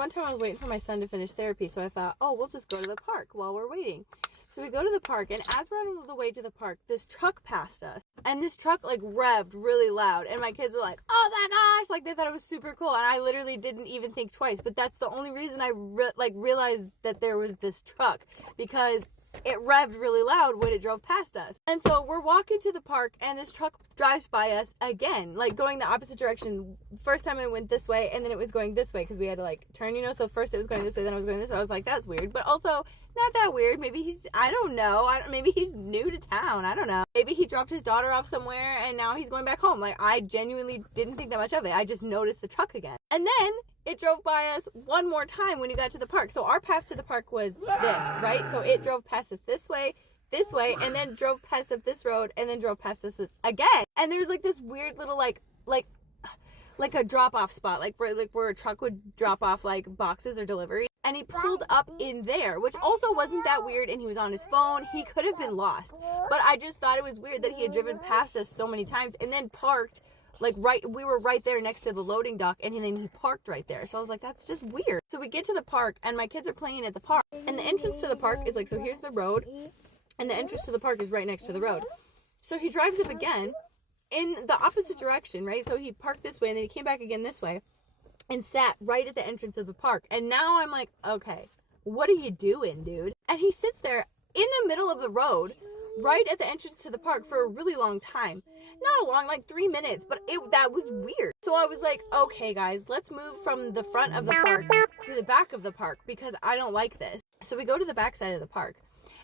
One time I was waiting for my son to finish therapy, so I thought, oh, we'll just go to the park while we're waiting. So we go to the park, and as we're on the way to the park, this truck passed us. And this truck, like, revved really loud. And my kids were like, oh my gosh! Like, they thought it was super cool. And I literally didn't even think twice. But that's the only reason I, realized that there was this truck. Because it revved really loud when it drove past us. And so we're walking to the park, and this truck drives by us again, like going the opposite direction. First time it went this way, and then it was going this way because we had to like turn, you know. So first it was going this way, then it was going this way. I was like, that's weird, but also not that weird. Maybe he's, I don't know. Maybe he's new to town. I don't know. Maybe he dropped his daughter off somewhere, and now he's going back home. Like, I genuinely didn't think that much of it. I just noticed the truck again. And then it drove by us one more time when we got to the park. So our path to the park was this, right? So it drove past us this way, and then drove past up this road, and then drove past us again. And there's like this weird little like a drop-off spot, like where a truck would drop off like boxes or delivery. And he pulled up in there, which also wasn't that weird, and he was on his phone. He could have been lost. But I just thought it was weird that he had driven past us so many times and then parked. Like, we were right there next to the loading dock, and then he parked right there. So I was like, that's just weird. So we get to the park, and my kids are playing at the park. And the entrance to the park is like, so here's the road, and the entrance to the park is right next to the road. So he drives up again in the opposite direction, right? So he parked this way, and then he came back again this way and sat right at the entrance of the park. And now I'm like, okay, what are you doing, dude? And he sits there in the middle of the road, right at the entrance to the park for a really long time. Not a long, like 3 minutes, but that was weird. So I was like, okay guys, let's move from the front of the park to the back of the park because I don't like this. So we go to the back side of the park.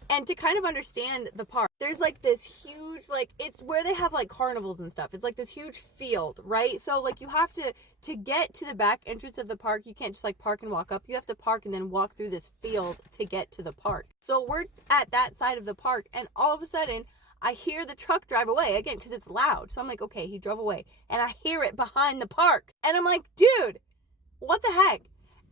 And to kind of understand the park, there's like this huge, like, it's where they have like carnivals and stuff. It's like this huge field, right? So like you have to get to the back entrance of the park, you can't just like park and walk up. You have to park and then walk through this field to get to the park. So we're at that side of the park, and all of a sudden I hear the truck drive away again because it's loud. So I'm like, okay, he drove away, and I hear it behind the park, and I'm like, dude, what the heck?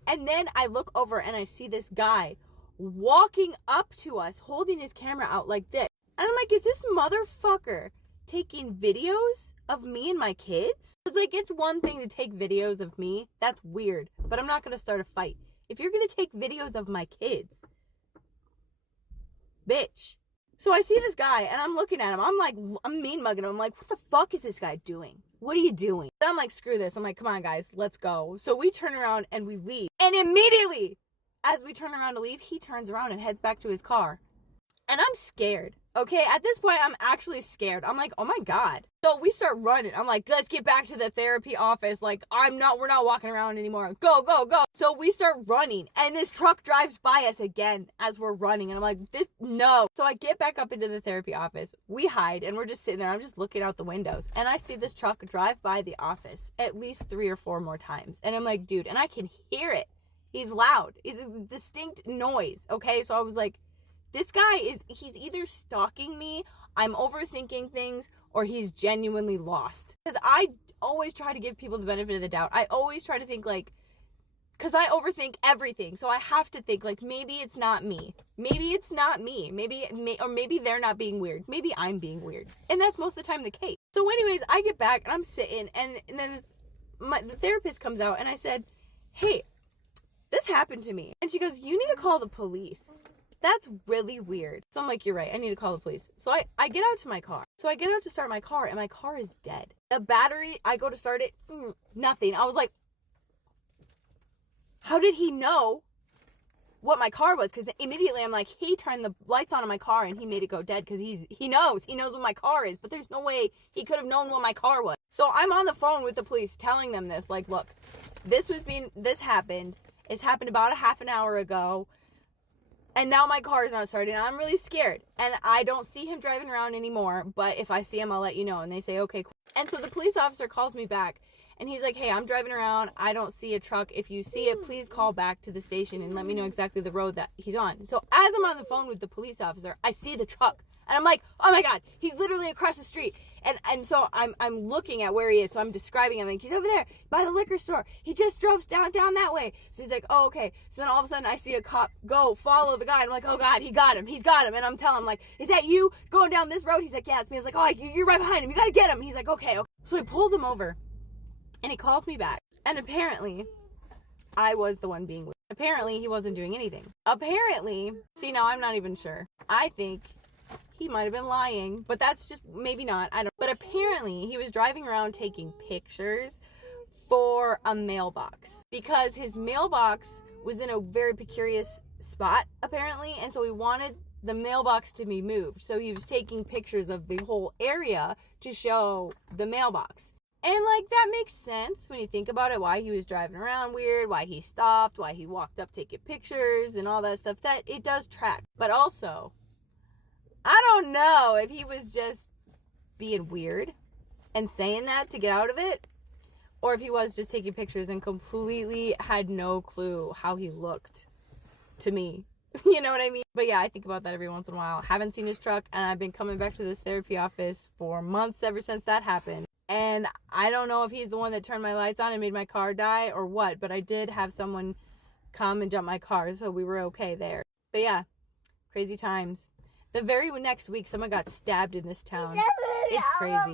And then I look over and I see this guy walking up to us holding his camera out like this, and I'm like, is this motherfucker taking videos of me and my kids? It's like, it's one thing to take videos of me, that's weird, but I'm not gonna start a fight. If you're gonna take videos of my kids, bitch. So I see this guy, and I'm looking at him. I'm mean mugging him. I'm like, what the fuck is this guy doing? What are you doing? And I'm like, screw this. I'm like, come on, guys, let's go. So we turn around and we leave. And immediately, as we turn around to leave, he turns around and heads back to his car. And I'm scared. Okay, at this point, I'm actually scared. I'm like, oh my God. So we start running. I'm like, let's get back to the therapy office. Like, we're not walking around anymore. Go, go, go. So we start running, and this truck drives by us again as we're running. And I'm like, no. So I get back up into the therapy office. We hide, and we're just sitting there. I'm just looking out the windows, and I see this truck drive by the office at least 3 or 4 more times. And I'm like, dude, and I can hear it. He's loud. It's a distinct noise. Okay, so I was like, this guy he's either stalking me, I'm overthinking things, or he's genuinely lost. Because I always try to give people the benefit of the doubt. I always try to think like, because I overthink everything. So I have to think like, maybe it's not me. Maybe it's not me. Or maybe they're not being weird. Maybe I'm being weird. And that's most of the time the case. So anyways, I get back and I'm sitting, and then the therapist comes out, and I said, hey, this happened to me. And she goes, you need to call the police. That's really weird. So I'm like, you're right, I need to call the police. So I get out to my car. So I get out to start my car, and my car is dead. The battery, I go to start it, nothing. I was like, how did he know what my car was? Because immediately I'm like, he turned the lights on in my car and he made it go dead because he knows what my car is. But there's no way he could have known what my car was. So I'm on the phone with the police telling them this, like, look, this happened. It's happened about a half an hour ago. And now my car is not starting. I'm really scared. And I don't see him driving around anymore. But if I see him, I'll let you know. And they say, okay, cool. And so the police officer calls me back. And he's like, hey, I'm driving around. I don't see a truck. If you see it, please call back to the station and let me know exactly the road that he's on. So as I'm on the phone with the police officer, I see the truck. And I'm like, oh my God, he's literally across the street. And so I'm looking at where he is. So I'm describing him. Like, he's over there by the liquor store. He just drove down that way. So he's like, oh, okay. So then all of a sudden I see a cop go follow the guy. I'm like, oh God, he's got him. And I'm telling him, like, is that you going down this road? He's like, yeah, it's me. I was like, oh, you're right behind him. You got to get him. He's like, okay. So he pulls him over and he calls me back. And apparently I was the one being weird. Apparently, he wasn't doing anything. Apparently, see, now I'm not even sure. I think he might have been lying, but that's just, maybe not. I don't. But apparently, he was driving around taking pictures for a mailbox because his mailbox was in a very precarious spot, apparently, and so he wanted the mailbox to be moved. So he was taking pictures of the whole area to show the mailbox. And, like, that makes sense when you think about it, why he was driving around weird, why he stopped, why he walked up taking pictures and all that stuff. That, it does track. But also, I don't know if he was just being weird and saying that to get out of it, or if he was just taking pictures and completely had no clue how he looked to me. You know what I mean? But yeah, I think about that every once in a while. Haven't seen his truck, and I've been coming back to this therapy office for months ever since that happened. And I don't know if he's the one that turned my lights on and made my car die or what, but I did have someone come and jump my car, so we were okay there. But yeah, crazy times. The very next week, someone got stabbed in this town. It's crazy.